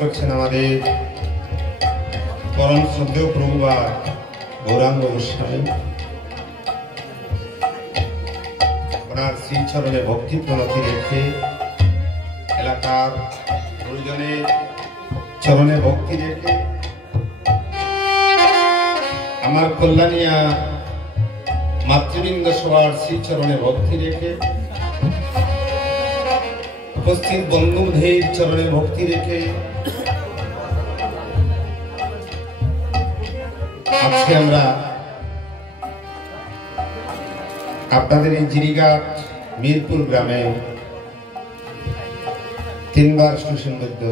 করছেন আমাদের পরম শ্রদ্ধেয় প্রভুবার গৌরাঙ্গ গোস্বামী। ওনার শ্রীচরণে ভক্তি প্রণতি রেখে এলাকার গুরুজনের চরণে ভক্তি রেখে আমার কল্যাণিয়া মাতৃবৃন্দ সবার শ্রীচরণে ভক্তি রেখে উপস্থিত বন্ধুদের চরণে ভক্তি রেখে আজকে আমরা আপনাদের এই জিরিঘাট মিরপুর গ্রামে তিনবার সুসংবদ্ধ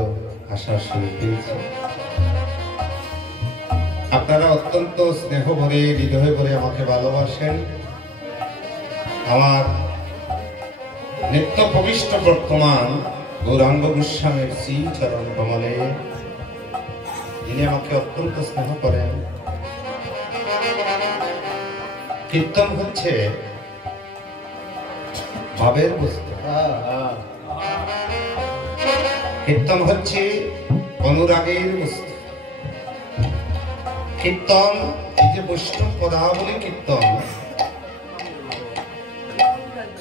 আসার সুযোগ পেয়েছি। আপনারা অত্যন্ত স্নেহ ভরে হৃদয় ভরে আমাকে ভালোবাসেন। আমার নিত্য পবিষ্ট বর্তমান গৌরাঙ্গ গোস্বামীর শ্রী চরণ কমলে যিনি আমাকে অত্যন্ত স্নেহ করেন। কীর্তন হচ্ছে ভাবের বস্তু, কীর্তন হচ্ছে অনুরাগের বস্তু। কীর্তন এই যে বৈষ্ণব পদাবলী কীর্তন,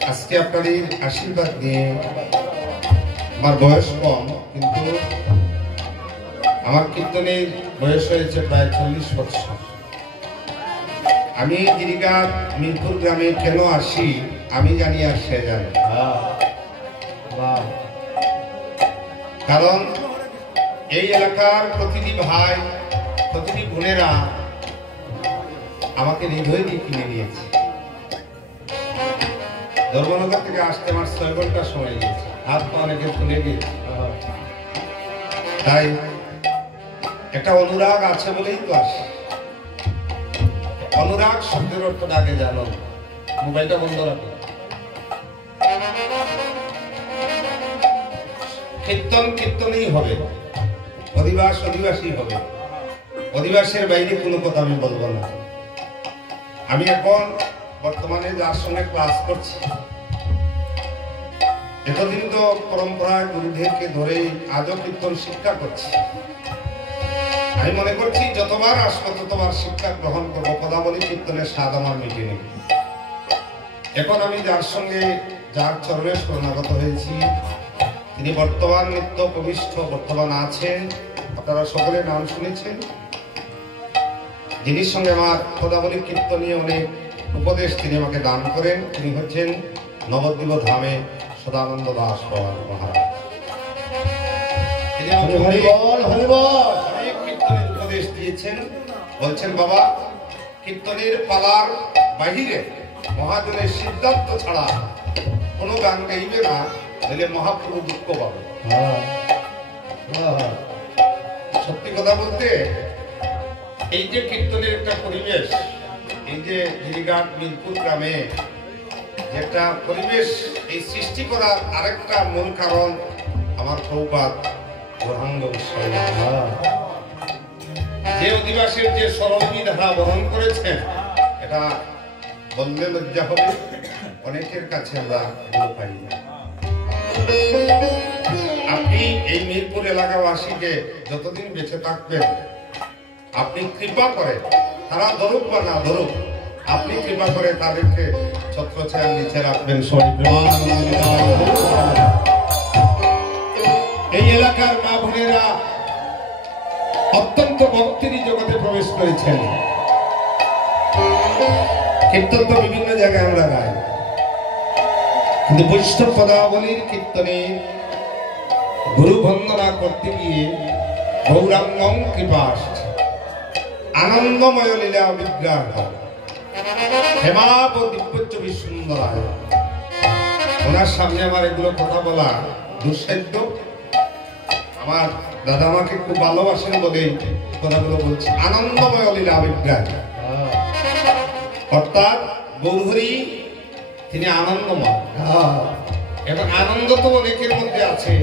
আজকে আপনাদের আশীর্বাদ নিয়ে, আমার বয়স কম কিন্তু আমার কীর্তনের বয়স হয়েছে প্রায় 40 বছর। আমি জিরিঘাট মিরপুর গ্রামে কেন আসি আমি জানি আর সে জানে, কারণ এই এলাকার প্রতিটি ভাই প্রতিটি বোনেরা আমাকে হৃদয় দিয়ে কিনে নিয়েছে। ধর্মনগর থেকে আসতে আমার 6 ঘন্টা সময় গিয়েছে, হাত পা অনেকে ফুলে গিয়েছে। তাই একটা অনুরাগ আছে বলেই তো আসে। অনুরাগ শব্দের অর্থটা আগে জানো। মোবাইলটা বন্ধ রাখো। কীর্তন কীর্তনই হবে, অধিবাস অধিবাসী হবে। অধিবাসের বাইরে কোনো কথা আমি বলবো না। আমি এখন বর্তমানে যার সঙ্গে ক্লাস করছি, এতদিন তো পরম্পরায় গুরুদেবকে ধরে আজও কীর্তন শিক্ষা করছি। আমি মনে করছি যতবার আসবো ততবার শিক্ষা গ্রহণ করবো, পদাবলী কীর্তনের স্বাদ আমার মিটেনি। এখন আমি যার সঙ্গে যার চরণে শরণাগত হয়েছি তিনি বর্তমান নিত্য প্রবিষ্ট বর্তমান আছেন, আপনারা সকলে নাম শুনেছেন। যিনি সঙ্গে আমার পদাবলী কীর্তনীয় অনেক উপদেশ তিনি আমাকে দান করেন, তিনি হচ্ছেন নবদ্বীপ ধামে সদানন্দ দাস মহারাজ। তিনি আমাকে অনেক কীর্তনের উপদেশ দিয়েছেন। বলছেন, বাবা, কীর্তনের পালার বাহিরে মহাজনের সিদ্ধান্ত ছাড়া কোনো গান গাইবে না, তাহলে মহাপ্রভু দুঃখ পাবে। সত্যি কথা বলতে এই যে কীর্তনের একটা পরিবেশ, এই যে জিরিঘাট মিরপুর গ্রামে একটা পরিবেশ এই সৃষ্টি করার আরেকটা মূল কারণ আমার প্রভুপাদ গৌরাঙ্গ গোস্বামী। যে অধিবাসীর যে স্বরলিপি ধারা বহন করেছেন, এটা বললে লজ্জা হবে, অনেকের কাছে আমরা পাই না। আপনি এই মিরপুর এলাকাবাসীকে যতদিন বেঁচে থাকবেন আপনি কৃপা করে, তারা ধরুক বা না ধরুক, আপনি কৃপা করে তাদেরকে ছত্রছায়ার নিচে রাখবেন। এই এলাকার মা বোনেরা অত্যন্ত ভক্তির জগতে প্রবেশ করেছেন। কীর্তন তো বিভিন্ন জায়গায় আমরা গাই, কিন্তু বৈষ্ণব পদাবলীর কীর্তনে গুরু বন্দনা করতে গিয়ে গৌরাঙ্গম কৃপাস আনন্দময় লীলা বিগ্রহ হেমাব দিব্যচ্ছবি সুন্দরায়। ওনার সামনে আমার এগুলো কথা বলা দুঃসাধ্য। আমার দাদা আমাকে খুব ভালোবাসেন বলে কথাগুলো বলছি। আনন্দময় লীলা বিগ্রহ অর্থাৎ গৌরহরি তিনি আনন্দময়। এবং আনন্দ তো অনেকের মধ্যে আছে।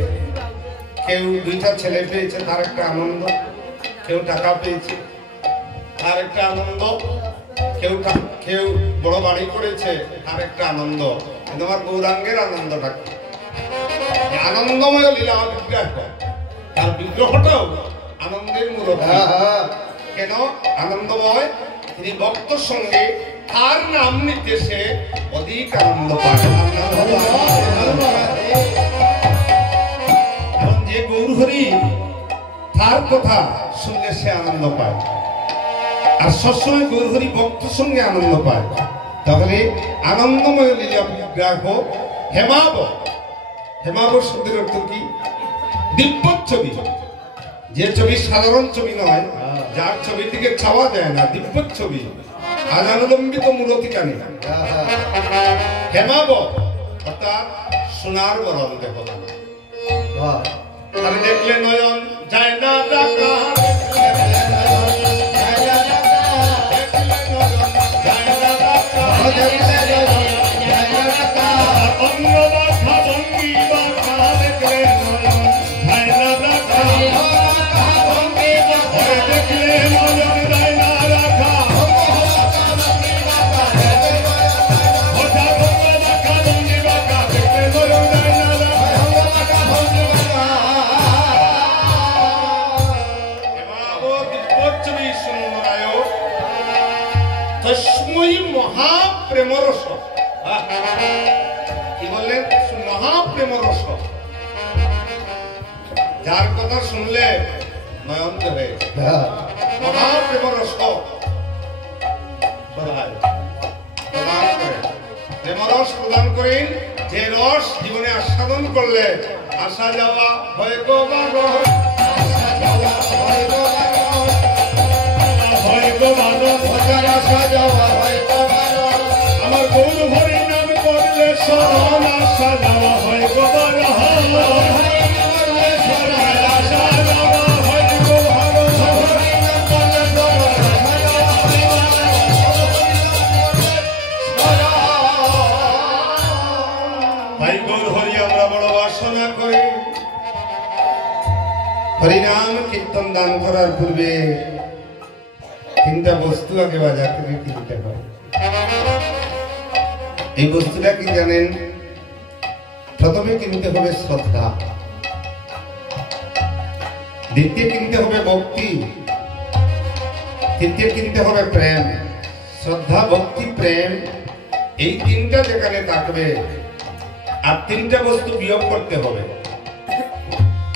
কেউ 2টা ছেলে পেয়েছে তার একটা আনন্দ, কেউ টাকা পেয়েছে তার একটা আনন্দ, কেউ বড় বাড়ি করেছে তার একটা আনন্দ। কিন্তু আমার গৌরাঙ্গের আনন্দটা আনন্দময় লীলা বিগ্রহ তার বিগ্রহটাও আনন্দের মূলক। কেন আনন্দময়? তিনি ভক্তর সঙ্গে তার নাম নিতে সে অধিক আনন্দ পায়। কারণ যে গৌরহরি তার কথা শুনলে সে আনন্দ পায়, আর সবসময় গৌরহরি ভক্তর সঙ্গে আনন্দ পায়। তাহলে আনন্দময় লীলা বিগ্রহ হেমাব। হেমাব শব্দের অর্থ কি? দিব্য ছবি। যে ছবি সাধারণ ছবি নয়, যার ছবি থেকে চাওয়া যায় না, দিব্য ছবি, আজানুলম্বিত মূলতিকানি। হেমাব অর্থাৎ সোনার বরণ দেহ। আর দেখলে নয়ন যায় না ডাকা, মহাপ্রেমরস। কি বললেন? মহাপ্রেমরস। যার কথা শুনলে নয়ন্ত হয়ে মহাপ্রেমরস প্রদান করেন, প্রেমরস প্রদান করেন। যে রস জীবনে আস্বাদন করলে আসা যাওয়া হয় গো বাবা, আমার গৌর হরি নাম করলে শরণ আসা যাওয়া হয় গো বাবা, ভাই গৌর হরি আমরা বড় বাসনা করি। হরিনাম কীর্তন দান করার পূর্বে তিনটা বস্তু আগে বাজার থেকে কিনতে হয়। এই বস্তুটা কি জানেন? প্রথমে কিনতে হবে শ্রদ্ধা, দ্বিতীয় কিনতে হবে ভক্তি, তৃতীয় কিনতে হবে প্রেম। শ্রদ্ধা, ভক্তি, প্রেম, এই তিনটা যেখানে থাকবে আর তিনটা বস্তু বিয়োগ করতে হবে।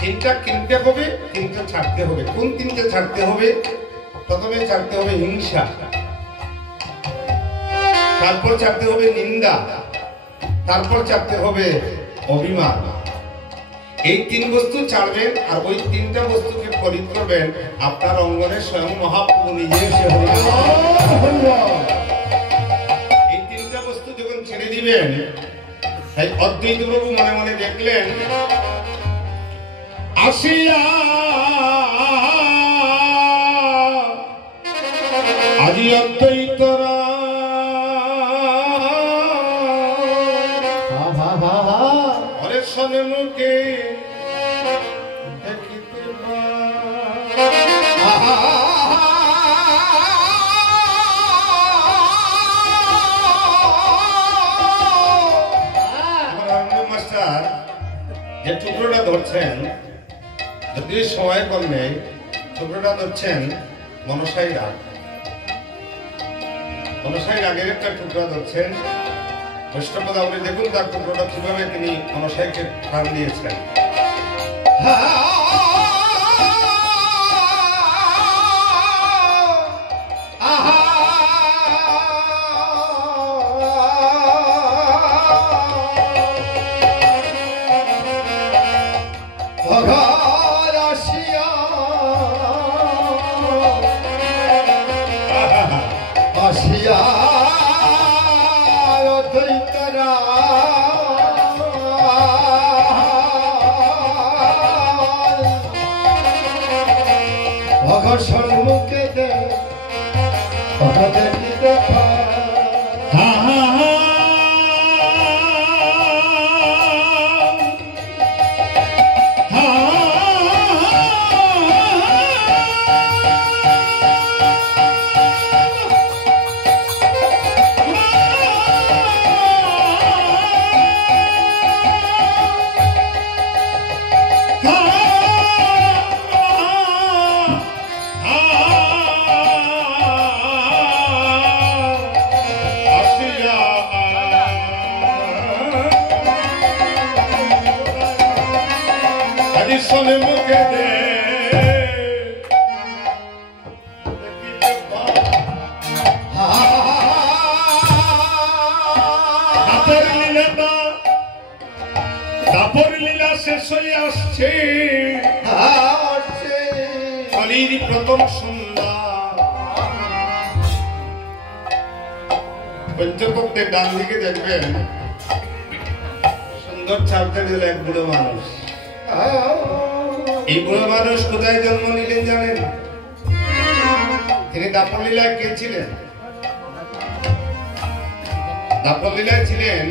তিনটা কিনতে হবে, তিনটা ছাড়তে হবে। কোন তিনটা ছাড়তে হবে? প্রথমে ছাড়তে হবে হিংসা, তারপর ছাড়তে হবে নিন্দা, তারপর ছাড়তে হবে অভিমান। এই তিন বস্তু ছাড়বেন আর ওই তিনটা বস্তুকে পরিত্যাগ করবেন। আপনার অঙ্গনে স্বয়ং মহাপ্রভু নিজে এসে এই তিনটা বস্তু যখন ছেড়ে দিবেন, তাই অদ্বৈত প্রভু মনে মনে দেখলেন আসিয়া আজি অদ্বৈতরা হরেশনে মুখে দেখিতে মাস্টার যে টুকরোটা ধরছেন, যদি সময় কম নেই, টুকরোটা ধরছেন মনসাই রাগ। মনসাই রাগের একটা টুকরা ধরছেন। বৈষ্ণবপদাবলী দেখুন তার টুকরোটা কিভাবে তিনি মনসাইকে প্রাণ দিয়েছেন। সম্মুখে দে শেষ হয়ে আসছে কালীর প্রথম সন্ধ্যা পঞ্চকক্ষের ডান দিকে দেখবেন সুন্দর ছাপতে দিলে এক বুড়ো মানুষ। এই বুড়ো মানুষ কোথায় জন্ম নিলেন জানেন? তিনি দাপরলীলায় কে ছিলেন? দাপরলীলায় ছিলেন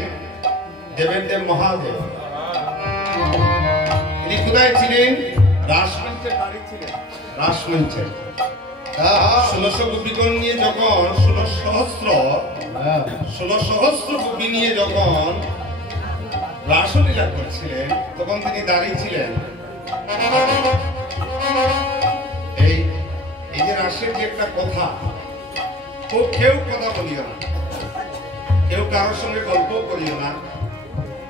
দেবেন্দ্র মহাদেব। তিনি কোথায় ছিলেন? রাসমঞ্চে বাড়ি ছিলেন, রাসমঞ্চে 1600 গোপীগণ নিয়ে যখন 1600 গোপী নিয়ে যখন রাসলীলা করছিলেন তখন তিনি দাঁড়িয়ে ছিলেন। এই যে রাসের যে একটা কথা, কেউ কথা বলিও না, কেউ কারোর সঙ্গে গল্প করিও না,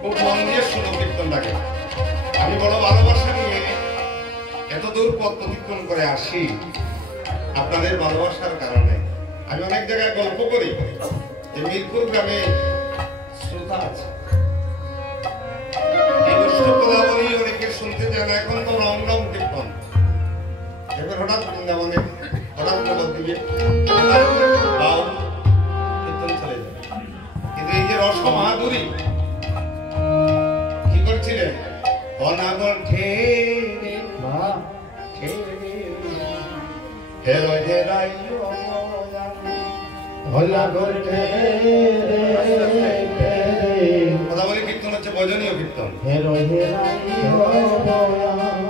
খুব মন দিয়ে শুনো কীর্তনটাকে। আমি বড় ভালোবাসা নিয়ে এত দূর পথ অতিক্রম করে আসি আপনাদের ভালোবাসার কারণে। আমি অনেক জায়গায় গল্প করি যে মিরপুর গ্রামে শ্রোতা আছে, এই বৈষ্ণব পদাবলী অনেকে শুনতে চায় না। এখন তো রং রং কীর্তন, এবার হঠাৎ বৃন্দাবনে হঠাৎ খবর দিবে বাউল কীর্তন চলে যাবে। কিন্তু এই যে রস মাধুরী কি করছিলেন? অনাগর ঠেরে হেলো হেরাই কথা বলি কীর্তন হচ্ছে ভজনীয় কীর্তন।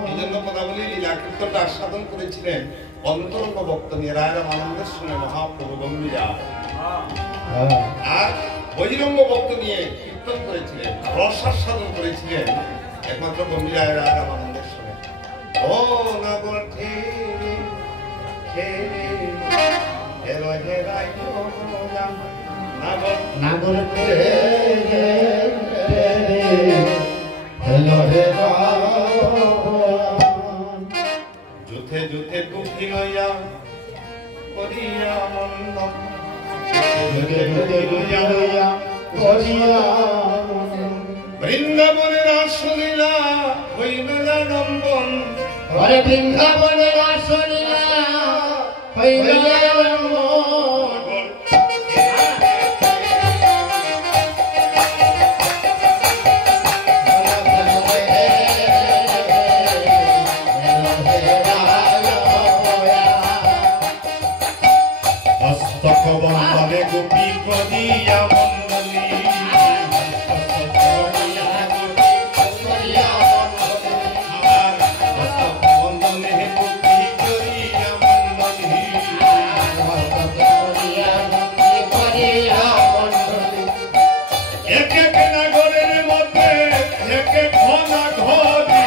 এই জন্য কথা বলি লীলা কীর্তনটা আস্বাদন করেছিলেন অন্তরঙ্গ ভক্ত নিয়ে রায় রামানন্দের শুনে মহাপ্রভু গম্ভীরা, আর বহিরঙ্গ ভক্ত নিয়ে কীর্তন করেছিলেন, রস আস্বাদন করেছিলেন একমাত্র গম্ভীর রায় রামানন্দের শুনে। ও নগর ঠেরে ঠেরে হেলো হেরাই নাগর যুথে যুথে কুকি লইয়া করিয়া মন্দ, বৃন্দাবনের রাসলীলা হইল আড়ম্বন, বৃন্দাবনের রাসলীলা হইল বন্দনে গোপী করিয়া মন্ডলী, বন্দনে গোপী করিয়া মন্ডলী, এক এক নাগরের মধ্যে এক এক ঘনা ঘরে,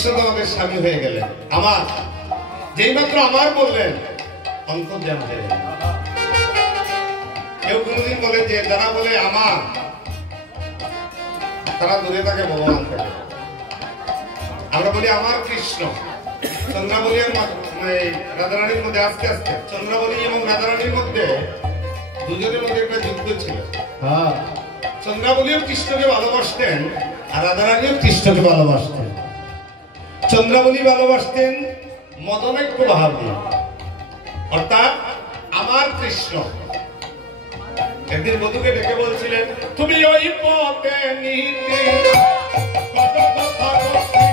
কৃষ্ণ তোমাদের স্বামী হয়ে গেলেন। আমার যেই মাত্র আমার বললেন অন্তর্যাম হয়ে গেলেন। কেউ কোনদিন বলে যে যারা বলে আমার, তারা দূরে থাকে ভগবান থেকে। আমরা বলি আমার কৃষ্ণ। চন্দ্রাবলী আর রাধারানীর মধ্যে আস্তে আস্তে চন্দ্রাবলী এবং রাধারানীর মধ্যে দুজনের মধ্যে একটা যুদ্ধ ছিল। চন্দ্রাবলীও কৃষ্ণকে ভালোবাসতেন আর রাধারানীও কৃষ্ণকে ভালোবাসতেন। চন্দ্রাবলী ভালোবাসতেন মদনৈক্য ভাব দিয়ে, অর্থাৎ আমার কৃষ্ণ। একদিন বধূকে ডেকে বলছিলেন, তুমি ওই পথে নিতে কত কথা বলছি,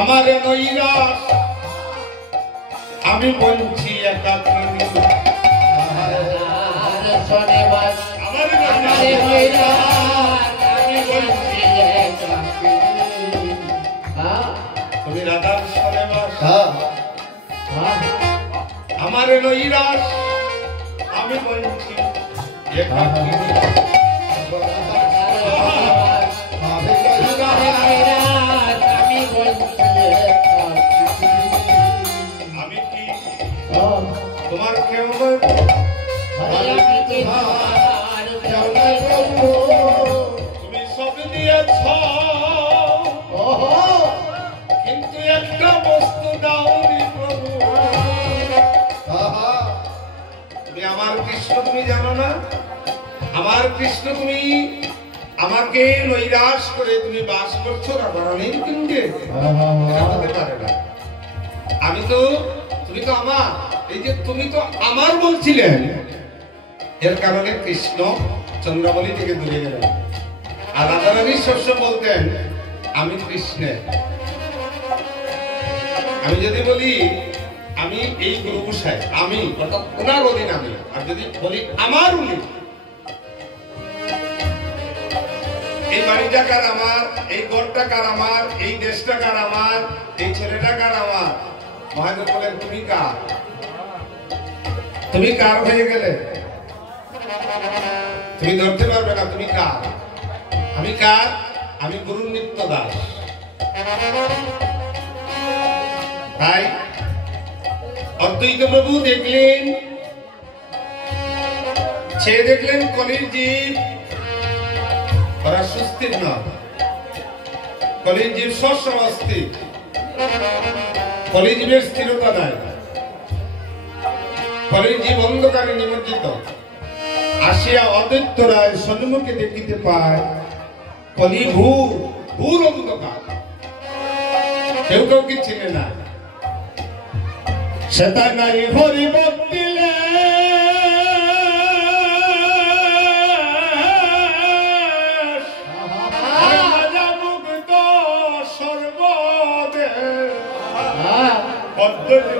আমার নৈরাশ আমি বলছি একা তুমি, তুমি রাধার সনে বাস, আমার নৈরাশ আমি বলছি একা তুমি। আমি কি তোমার কেউ নয়? তুমি সব দিয়েছ, কিন্তু একটা বস্তু দাওনি প্রভু। তুমি আমার কৃষ্ণ, তুমি জানো না? আমার কৃষ্ণ তুমি আমাকে নৈরাশ করে তুমি বাস করছো রাধারানীর কুঞ্জে, হতে পারে না। আমি তো, তুমি তো আমার, এই যে তুমি তো আমার বলছিলেন, এর কারণে কৃষ্ণ চন্দ্রাবলী থেকে দূরে গেলেন। আর রাধারানী শস্য বলতেন আমি কৃষ্ণের। আমি যদি বলি আমি এই গুরু গোসাই, আমি অর্থাৎ ওনার অধীন আমি, আর যদি বলি আমার উনি, এই বাড়িটা কার আমার, এই ঘরটা কার আমার, এই দেশটা কার আমার, এই ছেলেটা কার আমার। মহাদেব বলেন তুমি কার? তুমি কার হয়ে গেলে তুমি ধরতে পারবে না তুমি কার। আমি কার? আমি গুরু নিত্য দাস। তাই অদ্বৈত প্রভু দেখলেন, সে দেখলেন কলির জীব ওরা সুস্থির নয়, কলির জীব সবসময় অস্থির, কলির জীবের স্থিরতা নাই, কলির জীব অন্ধকারে নিমজ্জিত। আসিয়া অদ্বৈত রায় সম্মুখে দেখিতে পায় কলি ভূর অন্ধকার, কেউ কাউকে চিনে না। সেটা নাই হরি ভক্তি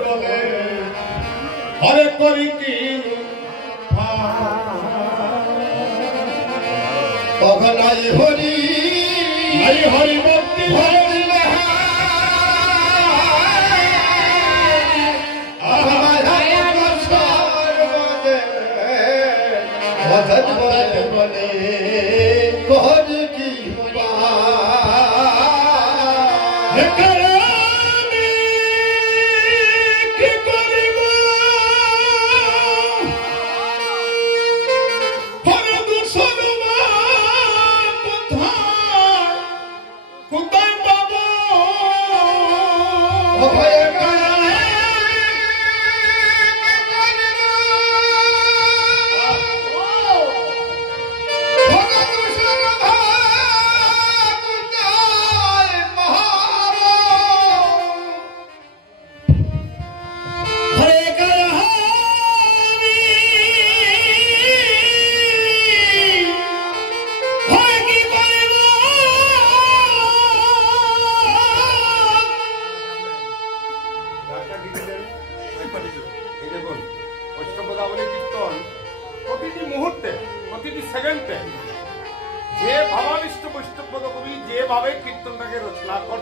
বলে হরে করি কি নাই হরি হরি হরি ভক্তি বলে কর কি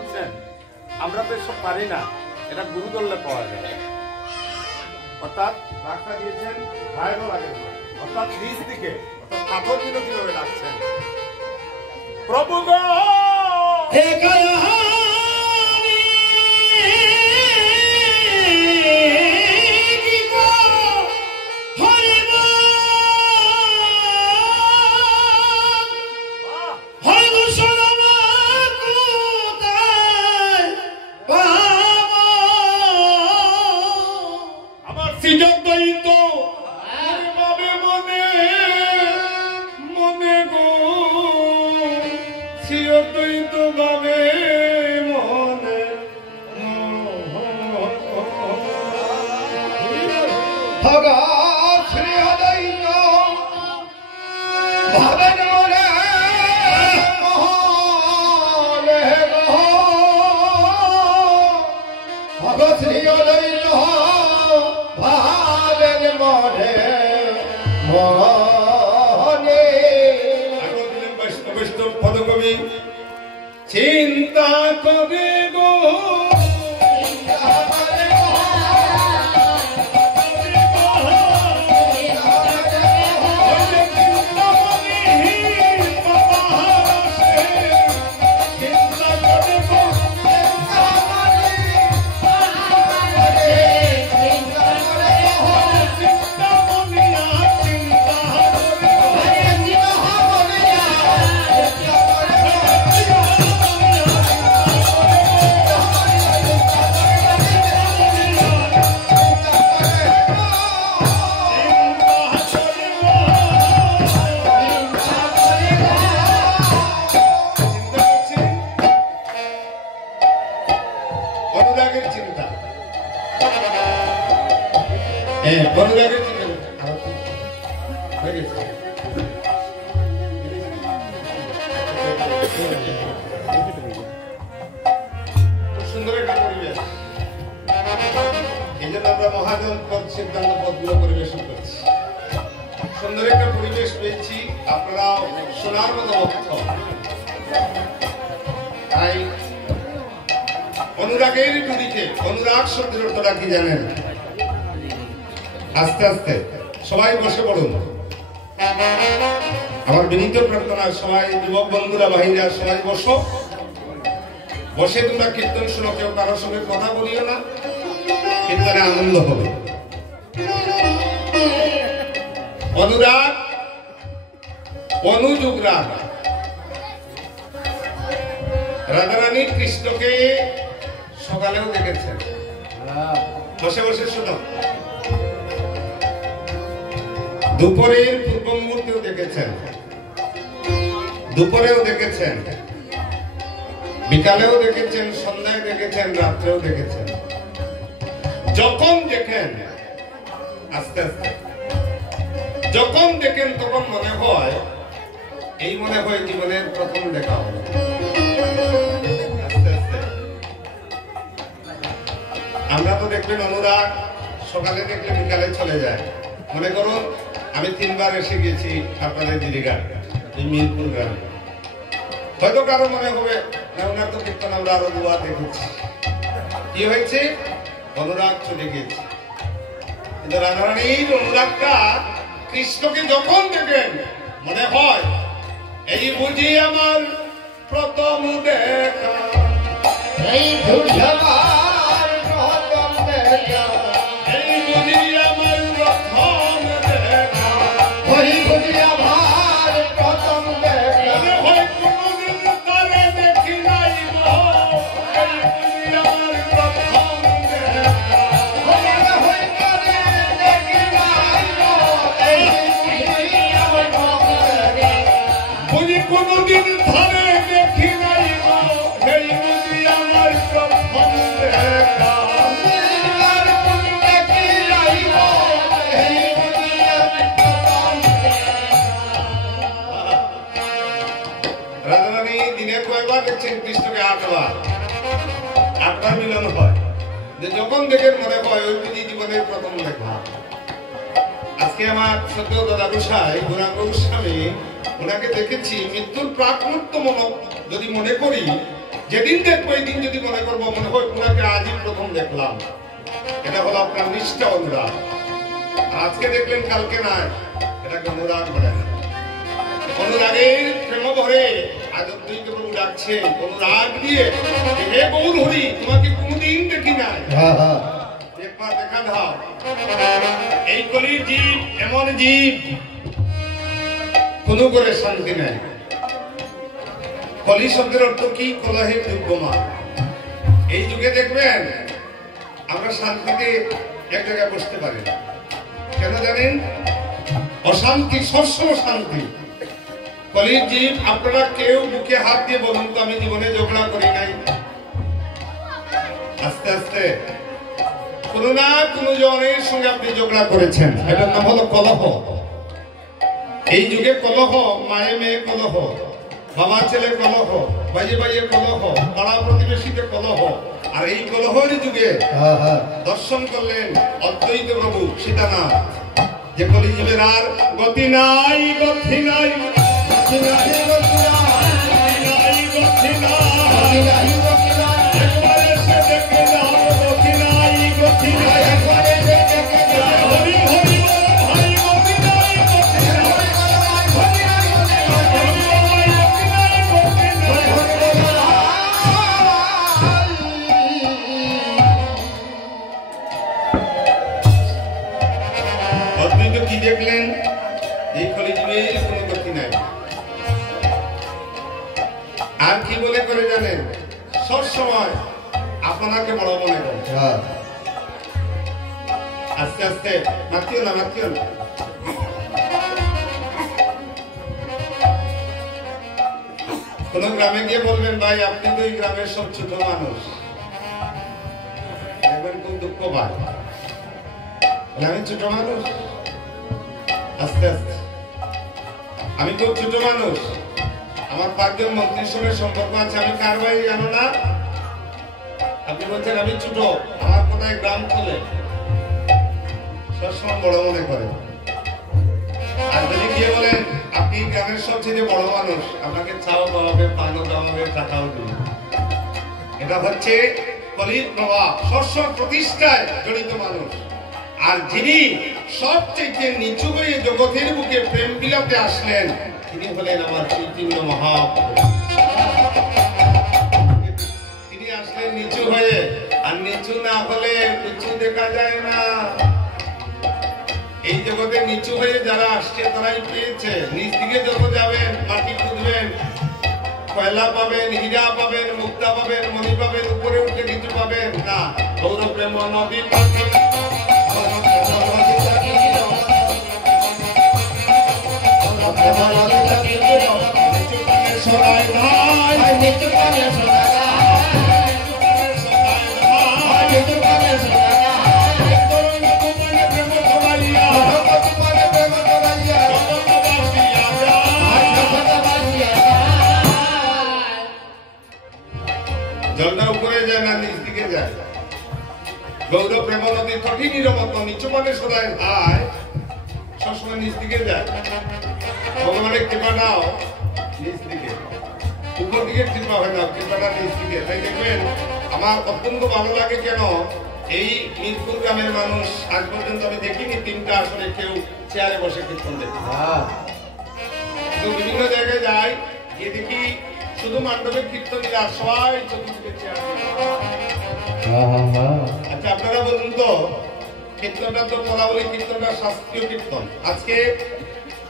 বুঝছেন? আমরা তো এসব পারি না, এটা গুরু ধরলে পাওয়া যায়। অর্থাৎ রাগটা দিয়েছেন ভাইরও লাগে না, অর্থাৎ নিজ দিকে, অর্থাৎ পাথর দিল কিভাবে ডাকছেন, প্রভু গো হে পদকবি চিন্তা করে গো সুন্দর একটা পরিবেশ, এই জন্য আমরা মহাজন পদ সিদ্ধান্ত পদগুলো পরিবেশন করছি। সুন্দর একটা পরিবেশ পেয়েছি, আপনারা শোনার মতো অর্থ। তাই অনুরাগের টুরিতে, অনুরাগ শব্দের অর্থটা কি জানেন? আস্তে আস্তে সবাই বসে পড়ুন। আমার বিনীত প্রার্থনা, সবাই যুবক বন্ধুরা, ভাইরা সবাই বসো। বসে তোমরা কীর্তন শুনো, কেউ কারোর সঙ্গে কথা বলিও না, কীর্তনে আনন্দ হবে। অনুরাগ, অনুযুগ রাগ। রাধারানী কৃষ্ণকে সকালেও দেখেছেন, বসে বসে শুনো। দুপুরের পূর্ব মুহূর্তেও দেখেছেন, দুপুরেও দেখেছেন, বিকালেও দেখেছেন, সন্ধ্যায় দেখেছেন, রাত্রেও দেখেছেন। যখন দেখেন আস্তে আস্তে, যখন দেখেন তখন মনে হয়, এই মনে হয় জীবনের প্রথম দেখা হলো। আস্তে আস্তে আমরা তো দেখবেন অনুরাগ সকালে দেখলে বিকালে চলে যায়। মনে করুন আমি 3 বার এসে গেছি আপনাদের দিদিঘাট, এই মিরপুর গ্রামে। হয়তো কারো মনে হবে না, ওনার তো কীর্তন আমরা আরো 2 বার দেখেছি। কি হয়েছে? অনুরাগ চলে গেছে। কিন্তু রাধারানীর অনুরাগটা কৃষ্ণকে যখন দেখেন মনে হয় এই বুঝি আমার প্রথম দেখা, এই বুঝি আমার প্রথম দেখা, এই বুঝি আমার প্রথম দেখা, ওই বুঝি আমার প্রথম দেখা। মনে হয় কোনদিন তারে দেখি নাই গো, এই বুঝি আমার প্রথম দেখা, মনে হয় কানে দেখি নাই গো, এই বুঝি আমার প্রথম দেখা। বুঝি কোনদিন তারে দেখি নাই গো, এই বুঝি আমার প্রথম দেখা। আর বুঝি দেখি নাই গো, এই বুঝি আমার প্রথম দেখা। রাধারানী দিনে কয়বার দেখছেন কৃষ্ণকে? 8 বার। 8 বার মিলন হয়। যে যখন দেখেন মনে হয় ওই বুঝি জীবনের প্রথম দেখা। আজকে আমার সদ্য দাদা গোসাই গৌরাঙ্গ গোস্বামী, ওনাকে দেখেছি মৃত্যুর প্রাক মুহূর্ত যদি মনে করি যেদিন দেখবো এই দিন যদি মনে করবো মনে হয় ওনাকে আজই প্রথম দেখলাম, এটা হলো আপনার নিষ্ঠা অনুরাগ। আজকে দেখলেন কালকে নাই, এটাকে অনুরাগ বলে না। অনুরাগের প্রেম ভরে আজ অদ্বৈত প্রভু ডাকছে অনুরাগ দিয়ে, হে গৌর হরি তোমাকে কোনদিন দেখি নাই, একবার দেখা দাও। এই কলির জীব এমন জীব কোন করে শান্তি নেয়। কলি শব্দের অর্থ কি? কলহের যোগ্যমা। এই যুগে দেখবেন আমরা শান্তিতে এক জায়গায় বসতে পারি না, কেন জানেন? অশান্তি, সবসময় শান্তি। কলির জীব আপনারা কেউ বুকে হাত দিয়ে বলুন তো আমি জীবনে ঝগড়া করি নাই। আস্তে আস্তে কোনো না কোনো জনের সঙ্গে আপনি ঝগড়া করেছেন, এটার নাম হলো কলহ। এই যুগে কলহ, মায়ে মেয়ে কলহ, বাবা ছেলে কলহ, বাইয়ে বাইয়ে কলহ, পাড়া প্রতিবেশীতে কলহ। আর এই কলহের যুগে দর্শন করলেন অদ্বৈত প্রভু সীতানাথ, যে কলিযুগের আর গতি নাই, গতি নাই, গতি নাই, গতি নাই, গতি নাই, গতি নাই, একবারে সে দেখে যাও, গতি নাই, গতি নাই, একবারে সে দেখে যাও, হরি হরি ভাই, গতি নাই, গতি নাই, হরি হরি অদ্বৈত কি দেখলেন? এই কলিযুগে কোনো গতি নাই। আর কি বলে করে জানেন? সব সময় আপনাকে বড় মনে করেন। আস্তে আস্তে মাতিও না, মাতিও না। কোন গ্রামে গিয়ে বলবেন ভাই আপনি তো এই গ্রামের সব ছোট মানুষ, একবার খুব দুঃখ পায়, আমি ছোট মানুষ। আস্তে আস্তে আমি খুব ছোট মানুষ, আমার 5 জন মন্ত্রীর সঙ্গে সম্পর্ক আছে, আমি কার ভাই জানো না? আপনি বলছেন আমি ছোট, আমার কোথায় গ্রাম চলে, সবসময় বড় মনে করে। আর যদি গিয়ে বলেন আপনি গ্রামের সবচেয়ে বড় মানুষ, আপনাকে চাও খাওয়াবে, পানও খাওয়াবে, টাকাও দিবে। এটা হচ্ছে কলির প্রভাব, সবসময় প্রতিষ্ঠায় জড়িত মানুষ। আর যিনি সবচেয়ে নিচু হয়ে জগতের বুকে প্রেম বিলাপে আসলেন, তিনি হলেন আমার চৈতন্য মহাপ্রভু। তিনি আসলেন নিচু হয়ে, আর নিচু না হলে কিছু দেখা যায় না। এই জগতে নিচু হয়ে যারা আসছে তারাই পেয়েছে। নিচ দিকে যত যাবেন, মাটি খুঁজবেন, কয়লা পাবেন, হীরা পাবেন, মুক্তা পাবেন, মণি পাবেন, উপরে উঠে কিছু পাবেন না। গৌর প্রেম নদী পাখি, সরাই ভাই, নিচু পানে সরাই ভাই, নিচু পানে সরাই ভাই, করুণ কুমারে প্রেম সবাইয়া, কুমারে প্রেম সবাইয়া, জগৎবাসিয়া যায়, জগৎবাসিয়া যায়। জলটা উপরে যায় না, নিচ দিকে যায়। গৌর প্রেম নদী কঠিন নিরবত, নিচু পানে সরাই ভাই, সবসময় নিচ দিকে যায়। ভগবানের কৃপাটাও নিচ দিকে, উপর দিকে কৃপা হয় না, কৃপাটা নিচ দিকে। তাই দেখবেন আমার অত্যন্ত ভালো লাগে, কেন এই মিরপুর গ্রামের মানুষ আজ পর্যন্ত আমি দেখিনি 3টা আসলে কেউ চেয়ারে বসে কীর্তন দেখি। তো বিভিন্ন জায়গায় যাই, গিয়ে দেখি শুধু মণ্ডপে কীর্তন দিলে আর সবাই চতুর্দিকে চেয়ার। আচ্ছা আপনারা বলুন তো, কীর্তনটা তো বলা বলে কীর্তনটা শাস্ত্রীয় কীর্তন। আজকে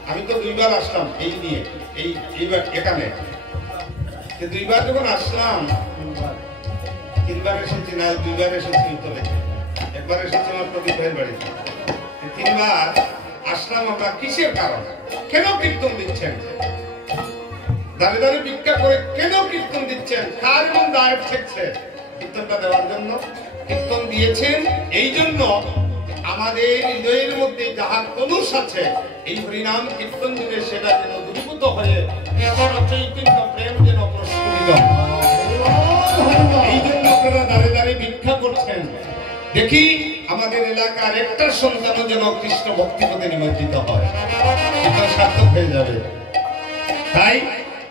আমি তো 2বার আসলাম এই নিয়ে, এইবার এখানে 2বার যখন আসলাম, 3বার এসেছি না, 2বার এসেছি উত্তরে, একবার এসেছি আমার প্রদীপ ভাইয়ের বাড়িতে। 3বার আসলাম আমরা কিসের কারণ? কেন কীর্তন দিচ্ছেন? দাঁড়িয়ে দাঁড়িয়ে ভিক্ষা করে কেন কীর্তন দিচ্ছেন? কার এবং দায়ের ঠেকছে? কীর্তনটা দেওয়ার জন্য কীর্তন দিয়েছেন, এই জন্য আমাদের হৃদয়ের মধ্যে যাহা কলুষ আছে, এই হরিনাম কীর্তন দিলে সেটা যেন দূরীভূত হয়ে চৈতন্য প্রেম যেন প্রস্ফুটিত। এই জন্য আপনারা দাঁড়িয়ে দাঁড়িয়ে ভিক্ষা করছেন। দেখি আমাদের এলাকার একটা সন্তানও যেন কৃষ্ণ ভক্তিপথে নিমজ্জিত হয়, এটা সার্থক হয়ে যাবে। তাই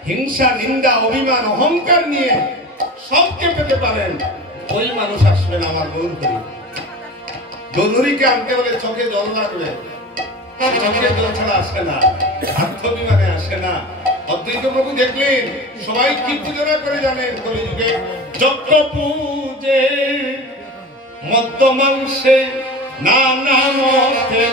হিংসা, নিন্দা, অভিমান, অহংকার নিয়ে সবকে পেতে পারেন, ওই মানুষ আসবেন আমার গৌরহরি। গৌরহরিকে আনতে হলে চোখে জল লাগবে, চোখে জল ছাড়া আসে না, আত্মবিমানে আসে না। অদ্বৈত প্রভু দেখলেন সবাই কি পূজনা করে জানেন কলিযুগে? যজ্ঞ পূজে মদ্য মাংসে নানা মতে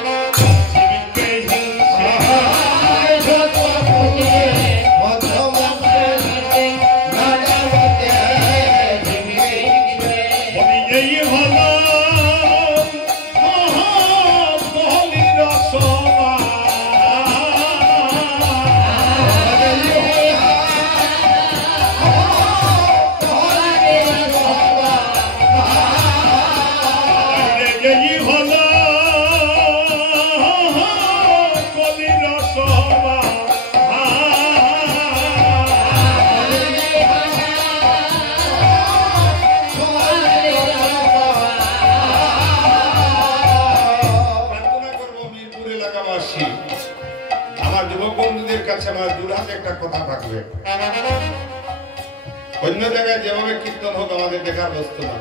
অন্য জায়গায় যেভাবে কীর্তন হোক আমাদের দেখার বস্তু না,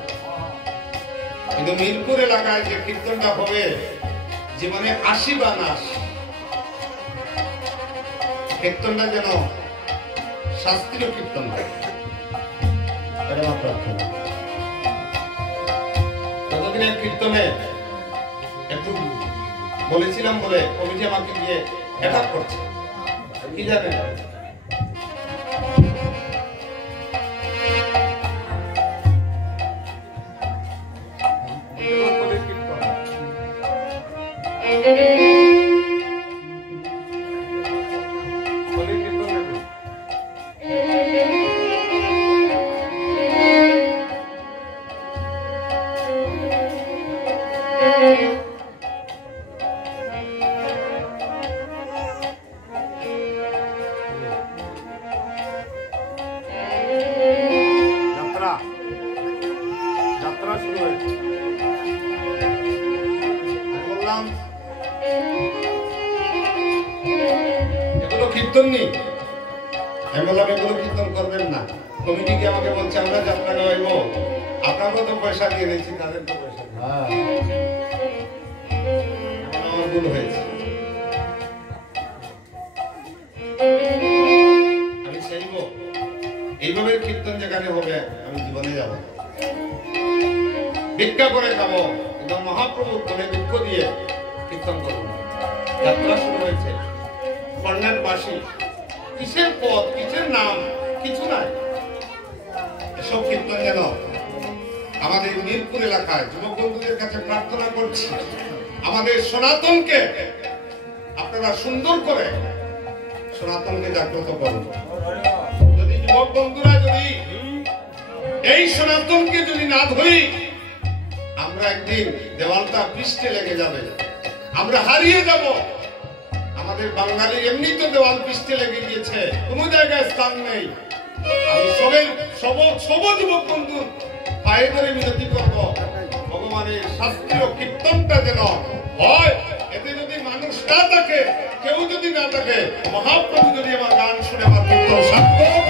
কিন্তু মিরপুর এলাকায় যে কীর্তনটা হবে জীবনে আসি বা না আসি, কীর্তনটা যেন শাস্ত্রীয় কীর্তন হয়। ততদিনের কীর্তনে একটু বলেছিলাম বলে কমিটি আমাকে গিয়ে অ্যাটাক করছে, কি জানেন? এগুলো কীর্তন নেই, আমি বললাম এগুলো কীর্তন করবেন না। কমিটি কি আমাকে বলছে আমরা যাত্রা গাইব, আপনারও তো পয়সা দিয়ে দিয়েছি, তাদের তো পয়সা আমার ভুল হয়েছে। আমি চাইব এইভাবে কীর্তন যেখানে হবে আমি জীবনে যাব, ভিক্ষা করে খাবো, একদম মহাপ্রভুর করে দুঃখ দিয়ে কীর্তন করবো। যাত্রা শুরু হয়েছে, কর্ণাট বাসী, কিসের পদ, কিসের নাম, কিছু নাই। এসব কীর্তন যেন আমাদের মিরপুর এলাকায় যুবক বন্ধুদের কাছে প্রার্থনা করছি, আমাদের সনাতনকে আপনারা সুন্দর করে সনাতনকে জাগ্রত করুন। যদি যুবক বন্ধুরা যদি এই সনাতনকে যদি না ধরি, আমরা একদিন দেওয়ালটা পৃষ্ঠে লেগে যাবে, আমরা হারিয়ে যাব। আমাদের বাঙালি এমনি তো দেওয়াল পৃষ্ঠে লেগে গিয়েছে, কোনো জায়গায় স্থান নেই। আমি সব যুবক বন্ধু পায়ে ধরে মিনতি করব, ভগবানের শাস্ত্রীয় কীর্তনটা যেন হয়। এতে যদি মানুষ না থাকে, কেউ যদি না থাকে, মহাপ্রভু যদি আমার গান শুনে আমার কীর্তন সার্থক,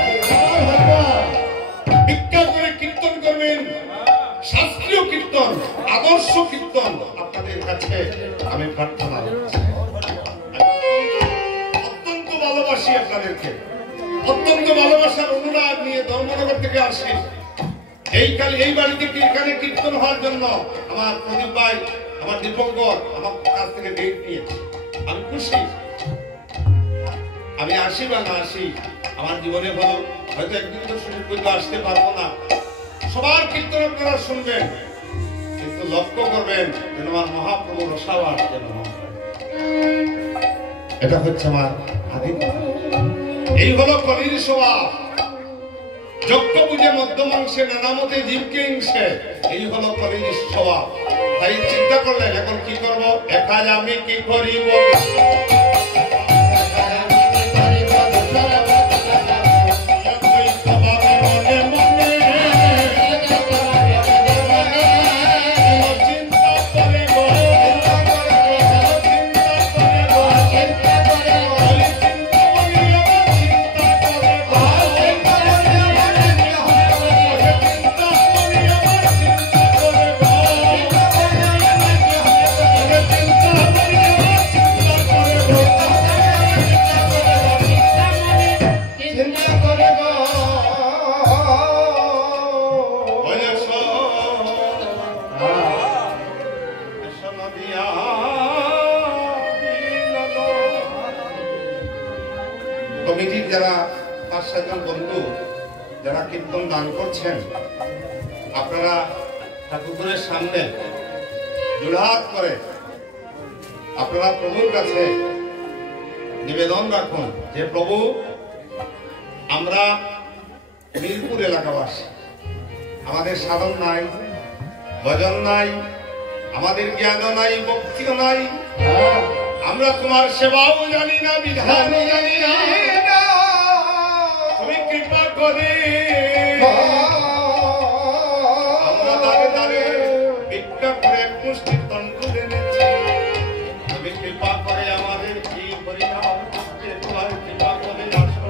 ভিক্ষা করে কীর্তন করবেন, শাস্ত্রীয় কীর্তন, আদর্শ কীর্তন আপনাদের কাছে আমি প্রার্থনা করছি। অত্যন্ত ভালোবাসি আপনাদেরকে, অত্যন্ত ভালোবাসার অনুরাগ নিয়ে ধর্মনগর থেকে আসি। এই বাড়িতে এখানে কীর্তন হওয়ার জন্য আমার প্রদীপ ভাই, আমার দীপঙ্কর আমার কাছ থেকে ডেট নিয়েছে। আমি খুশি। আমি আসি বা না আসি, আমার জীবনে ভালো, হয়তো একদিন তো শরীর পর্যন্ত আসতে পারবো না। সবার কীর্তন আপনারা শুনবেন, কিন্তু লক্ষ্য করবেন যেন আমার মহাপ্রভুর রসাবাস যেন এটা হচ্ছে আমার আদি। এই হলো কলির স্বভাব। যজ্ঞ পুজে মধ্যমাংসে নানামতে জীবকে হিংসে, এই হলো কলির স্বভাব। তাই চিন্তা করলেন এখন কি করবো, একাজ আমি কি করিব, কমিটির যারা 5-7 জন বন্ধু যারা কীর্তন দান করছেন, আপনারা ঠাকুরের সামনে জোড়হাত করে আপনারা প্রভুর কাছে নিবেদন রাখুন যে প্রভু, আমরা মিরপুর এলাকাবাসী, আমাদের সাধন নাই, ভজন নাই, আমাদের জ্ঞানও নাই, ভক্তিও নাই, আমরা তোমার সেবাও জানি না, বিধানও জানি না। তুমি কৃপা করে আমরা দাঁড়ে দাঁড়ে ভিক্ষা করে এক মুষ্টি তন্ত্র এনেছি। তুমি কৃপা করে আমাদের কি পরিণাম করতে তোমার কৃপা করে আসো।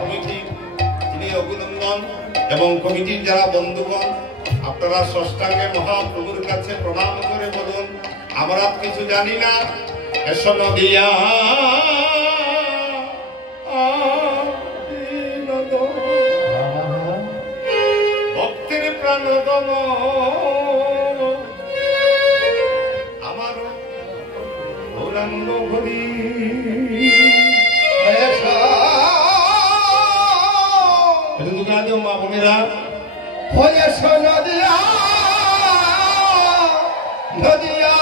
কমিটি তিনি অভিনন্দন এবং কমিটির যারা বন্ধুগণ, আপনারা ষষ্ঠাঙ্গে মহাপ্রভুর কাছে প্রণাম করে বলুন, আমরা কিছু জানি না, এসো নদিয়া ভক্তের প্রাণদম আমার গৌরাঙ্গ হরি। মা বোনেরা, নদিয়া নদিয়া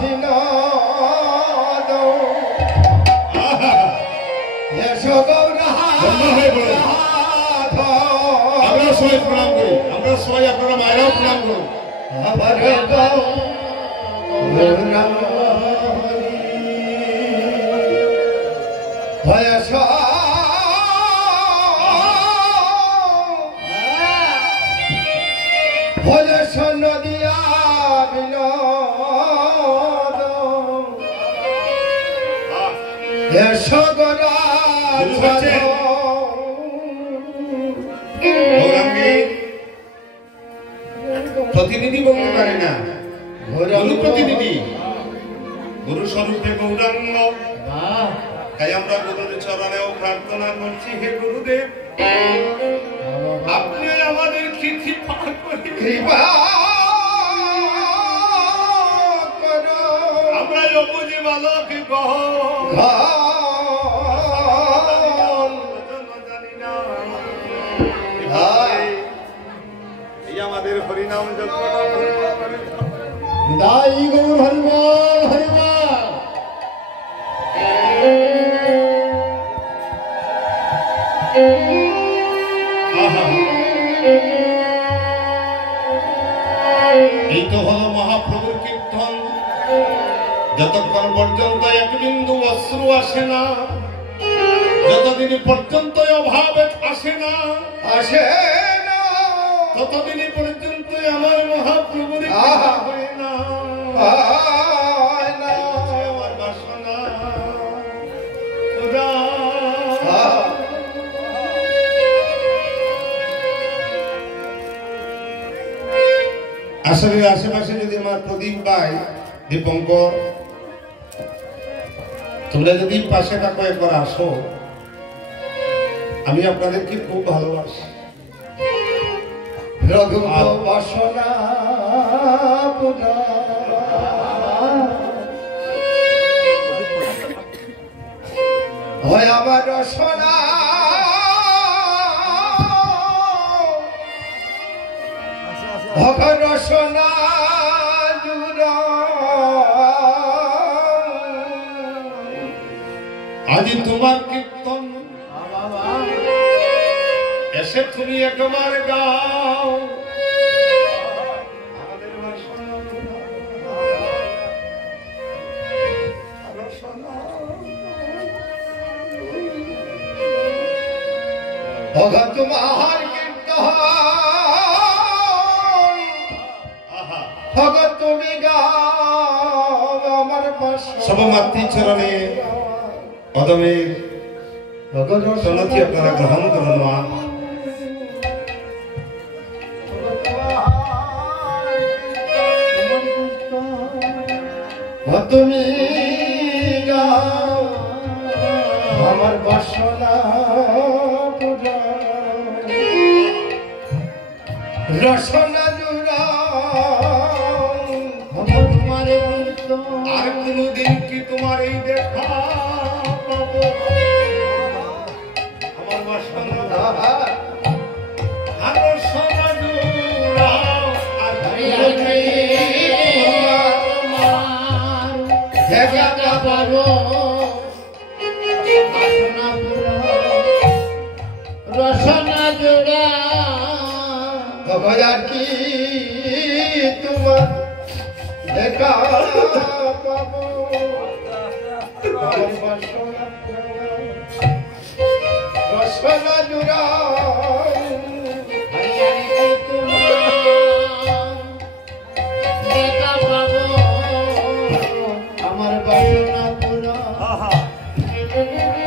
বিনোদ আমরা সবাই প্রণাম করি, আমরা সবাই, আপনারা মায়েরাও প্রণাম করুন। নদিয়া বিনোদ প্রতিনিধি বলতে পারে না, গুরু প্রতিনিধি, গুরু স্বরূপে গৌরাঙ্গ। তাই আমরা গুরুর চরণেও প্রার্থনা করছি, হে গুরুদেব, আপনি আমাদের কৃপা করে আমরা অবুঝি বালক এই আমাদের হরিনাম যজ্ঞ দাই গৌর হরিবল হরিবল। এই তো হলো মহাপ্রভুর কীর্তন। যতক্ষণ পর্যন্ত এক বিন্দু অশ্রু আসে না, যতদিন পর্যন্ত অভাব আসে না ততদিন পর্যন্ত আমার মহাপ্রভুর হয় না। আমার বাসনা আসলে আশেপাশে যদি আমার প্রদীপ ভাই, দীপঙ্কর, তোমরা যদি পাশে থাকো, একবার আসো, আমি আপনাদেরকে খুব ভালোবাসি। রঘুনাথ বাসনা পূজা হয় আমার রসনা, ভগর রসনা আজি তোমার কীর্তন এসে তুমি একবার গাও, ভগত তোমার কীর্তন ভগত তুমি গাও আমার সব মাতৃচরণে পদমের সনতি আপনারা গ্রহণ করুন। মা তুমি গাও আমার বাসনা পূজা রসনা জুড়াও তোমার আর কোনদিন কি তোমার এই দেখা পাবো? বাসনা আরো সোনা জুড়াও আর দেখা পাবো রসনা জোড়া ভগবান কি তোমার দেখা পাবো রসনা জুড়া দেখা পাবো আমার বাসনা পুরা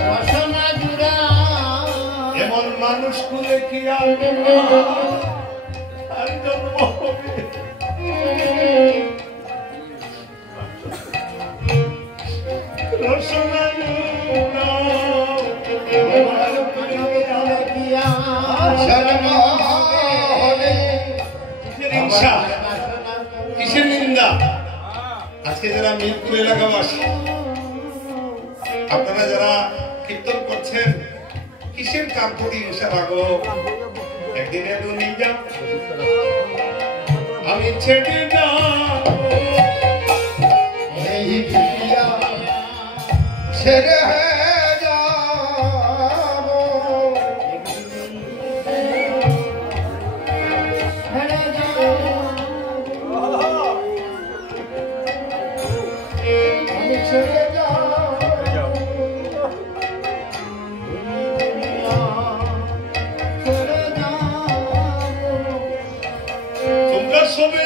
রসনা জোড়া এমন মানুষ কুলে কি আর জন্ম হবে রসনা কিসের নিন্দা আজকে যারা মিরপুর এলাকাবাসী আপনারা যারা কীর্তন করছেন কিসের কার প্রতি হিংসা রাখো একদিনে নিয়ে যাও আমি ছেড়ে যাও এই দুনিয়া ছেড়ে যাবো আমি ছেড়ে যাবো ছেড়ে যাবো তোমরা সবে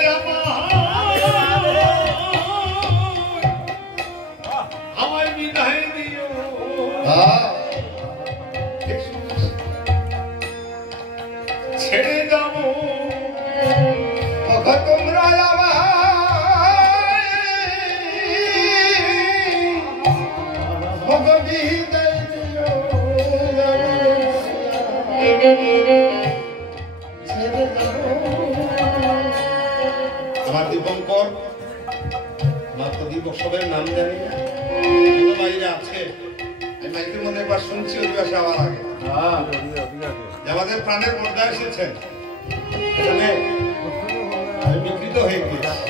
আমায় বিদায় দিও ছেড়ে যাবো তোমরা আমার দীপঙ্কর আমার তো দীপক সবাই নাম জানি না বাইরে আছে আমি মাইকের মধ্যে একবার শুনছি ওই পাশে আবার আগে যে আমাদের প্রাণের পর্দা এসেছেন এখানে আমি বিকৃত হয়ে গেছি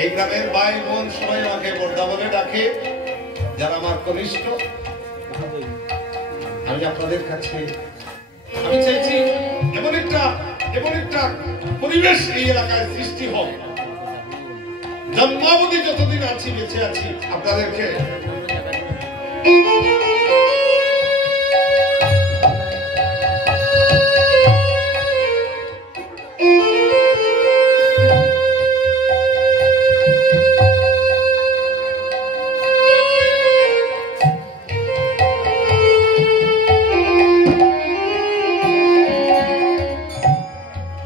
এই গ্রামের ভাই বোন সবাই আমাকে পর্দা বলে ডাকে যারা আমার কনিষ্ঠ আমি আপনাদের কাছে আমি চাইছি এমন একটা পরিবেশ এই এলাকায় সৃষ্টি হোক জন্মাবধি যতদিন আছি বেঁচে আছি আপনাদেরকে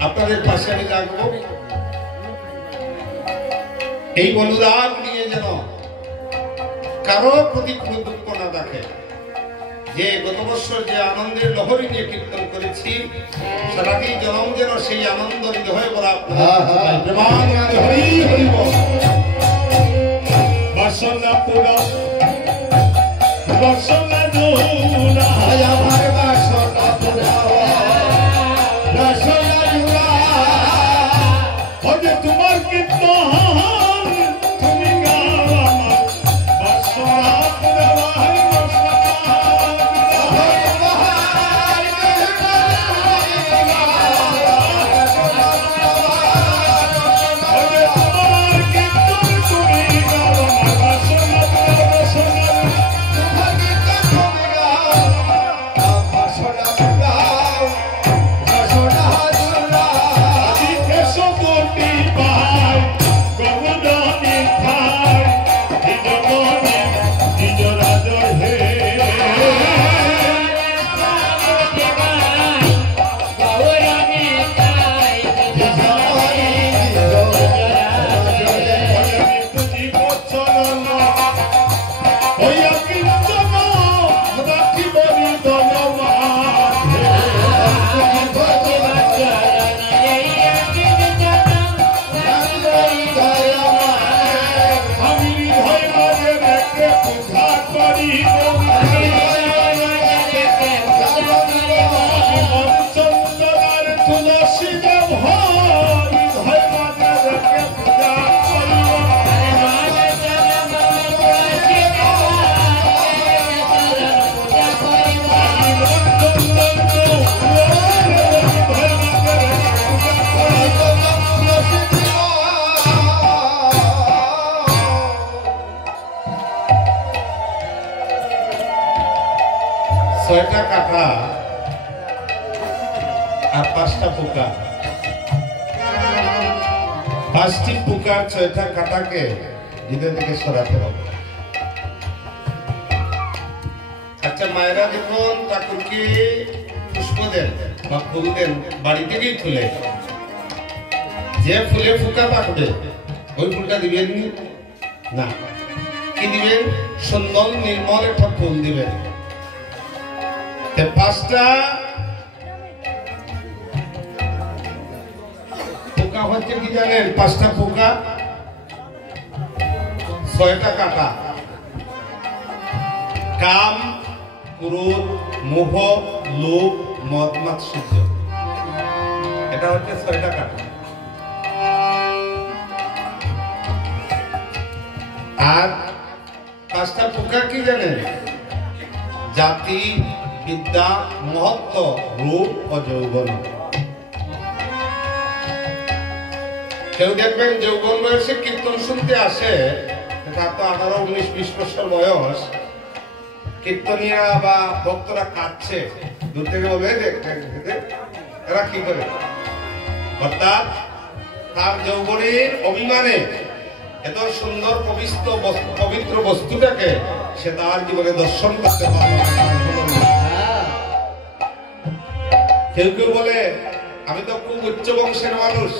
আপনাদের পাশে আমি রাখবো এই অনুরাগ নিয়ে যেন কারো প্রতি কোনো দুঃখ না দেখে যে গত বছর যে আনন্দের লহরী নিয়ে কীর্তন করেছি সারাটি জনম যেন সেই আনন্দ হৃদয়ে ভরা বাসনা পুরা বাসনা জোড়া আমার বাসনা পুরা রসনা জুড়া ওরে তোমার কীর্তন তুমি গাও আমার বাসনা পুরা Oh ছয়টা কাটা আর 5টা পোকা, 5টি পোকার 6টা কাটাকে হৃদয় থেকে সরাতে হবে। আচ্ছা, মায়েরা যখন ঠাকুরকে পুষ্প দেন বা ফুল দেন বাড়ি থেকেই তুলে, যে ফুলে পোকা পাকবে ওই ফুলটা দিবেন না, কি দিবেন? সুন্দর নির্মল একটা ফুল দিবেন। 5টা পোকা হচ্ছে কি জানেন? 5টা পোকা, 6টা কাটা। কাম, ক্রোধ, মোহ, লোভ, মদ, মাৎসর্য, এটা হচ্ছে 6টা কাটা। আর 5টা পোকা কি জানেন? জাতি, বিদ্যা, মহত্ব, রূপ ও যৌবন। কেউ দেখবেন যৌবন বয়সে কীর্তন শুনতে আসে, তার তো 18-19-20 বছর বয়স, কীর্তনীরা বা ভক্তরা কাঁদছে, দূর থেকে বলবে এরা কি করে? অর্থাৎ তার যৌবনের অভিমানে এত সুন্দর পবিত্র বস্তুটাকে সে তার জীবনে দর্শন করতে পারে। কেউ কেউ বলে আমি তো খুব উচ্চ বংশের মানুষ,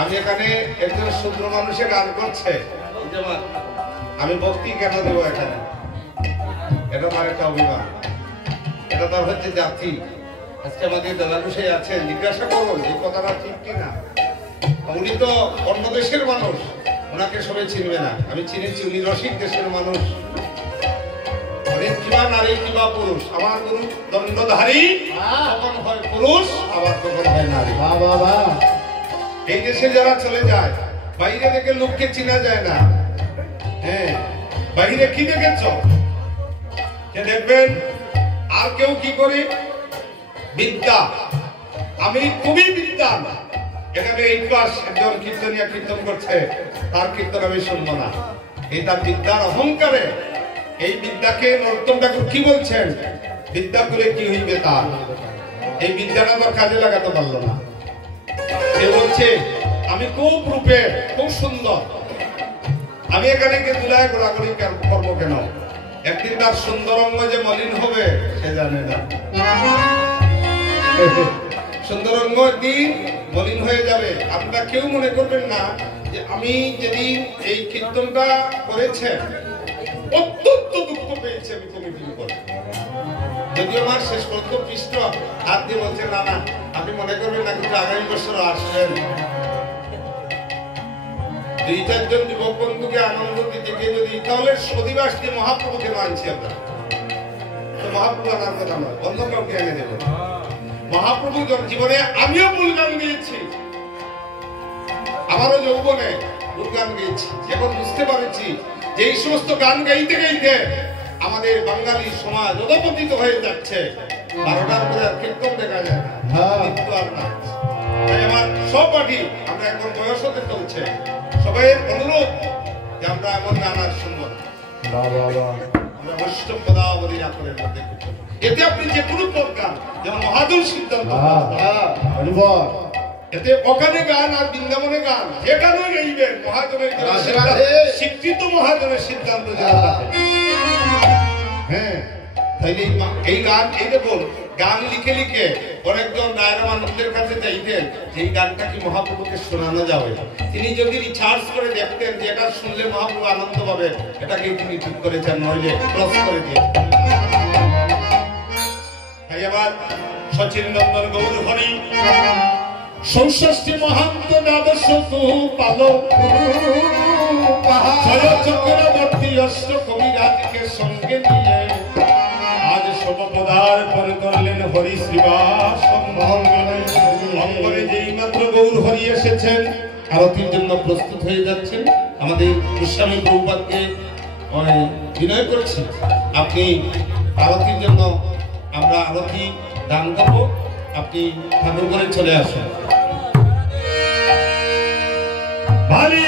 আমি এখানে একজন শূদ্র মানুষের গান করছে, আমি ভক্তি কেন দেবো এখানে? এটা আমার একটা অভিমান, এটা তার হচ্ছে জাতি। আজকে আমাদের দাদাগুসাই আছেন, জিজ্ঞাসা করুন এই কথাটা ঠিক কিনা। উনি তো অন্য দেশের মানুষ, ওনাকে সবাই চিনবে না, আমি চিনেছি উনি রসিক দেশের মানুষ। কিবা নারী কিবা পুরুষ, আমার গুরু দণ্ডধারী কখন হয় পুরুষ, আবার কখন হয় নারী। এই দেশে যারা চলে যায়, বাইরে থেকে লোককে চিনা যায় না। হ্যাঁ, বাইরে কি দেখেছ? দেখবেন আর কেউ কি করে বিদ্যা, আমি খুবই বিদ্যান, এখানে এই ক্লাস একজন কীর্তনিয়া কীর্তন করছে, তার কীর্তন আমি শুনবো না। এই তার বিদ্যার অহংকারে, এই বিদ্যাকে নরোত্তম ঠাকুর কি বলছেন? বিদ্যা করে কি হইবে তার? এই বিদ্যাটা তার কাজে লাগাতে পারলো না। সে বলছে আমি খুব রূপে খুব সুন্দর, আমি এখানে কে দুলায় ঘোরাঘুরি করবো কেন? একদিন তার সুন্দর অঙ্গ যে মলিন হবে সে জানে না। সুন্দর অঙ্গ একদিন মলিন হয়ে যাবে। আপনারা কেউ মনে করবেন না যে আমি যেদিন এই কীর্তনটা করেছে অত্যন্ত দুঃখ পেয়েছি আমি কমিটি করে, যদিও আমার শেষ পর্যন্ত পৃষ্ঠ হাত দিয়ে বলছে না না আপনি মনে করবেন না, কিন্তু আগামী বছর আসবেন। 2-4 জন যুবক বন্ধুকে আনন্দ দিতে গিয়ে যদি তাহলে অধিবাস দিয়ে মহাপ্রভুকে মানছি আমরা, তো মহাপ্রভু আনার কথা আমরা অন্য কাউকে এনে দেব। মহাপ্রভু জীবনে আমিও ভুল গান গিয়েছি, আমারও যৌবনে ভুল গান গিয়েছি। এখন বুঝতে পারছি যে এই সমস্ত গান গাইতে গাইতে আমাদের বাঙালি সমাজ অধপতিত হয়ে যাচ্ছে। 12টার পরে আর কীর্তন দেখা যায় না, মৃত্যু আর না। তাই আমার সব পার্টি আমরা এখন বয়স হতে চলছে, সবাই অনুরোধ যে আমরা এমন গান আর শুনবো না। আমরা বৈষ্ণব পদাবলী রাখনের মধ্যে এতে আপনি যে কোনো পদ গান, যেমন মহাজন সিদ্ধান্ত, এতে ওখানে গান আর বৃন্দাবনে গান যেখানে গাইবেন মহাজনের স্বীকৃত মহাজনের সিদ্ধান্ত। হ্যাঁ, তাইলে এই গান, এই দেখুন গান লিখে লিখে অনেকজন রায়রামানন্দের কাছে চাইতেন যে এই গানটা কি মহাপ্রভুকে শোনানো যাবে। তিনি যদি রিসার্চ করে দেখতেন যে এটা শুনলে মহাপ্রভু আনন্দ পাবে, এটাকে তিনি ঠিক করেছেন, নইলে ক্রস করে দিয়ে। তাই আবার সচিন নন্দন গৌর হরি 64 মহান্ত দ্বাদশ পালক চক্রবর্তী অষ্ট কবিরাজকে সঙ্গে নিয়ে আজ শোভপদার্পণ করলেন হরি শ্রীবাস গৌর হরি এসেছেন, আরতির জন্য প্রস্তুত হয়ে যাচ্ছেন। আমাদের গোস্বামী প্রভুপাদকে বিনয় করছি, আপনি আরতির জন্য আমরা আরতি দান করব, আপনি ঠাকুর করে চলে আসুন। ভালো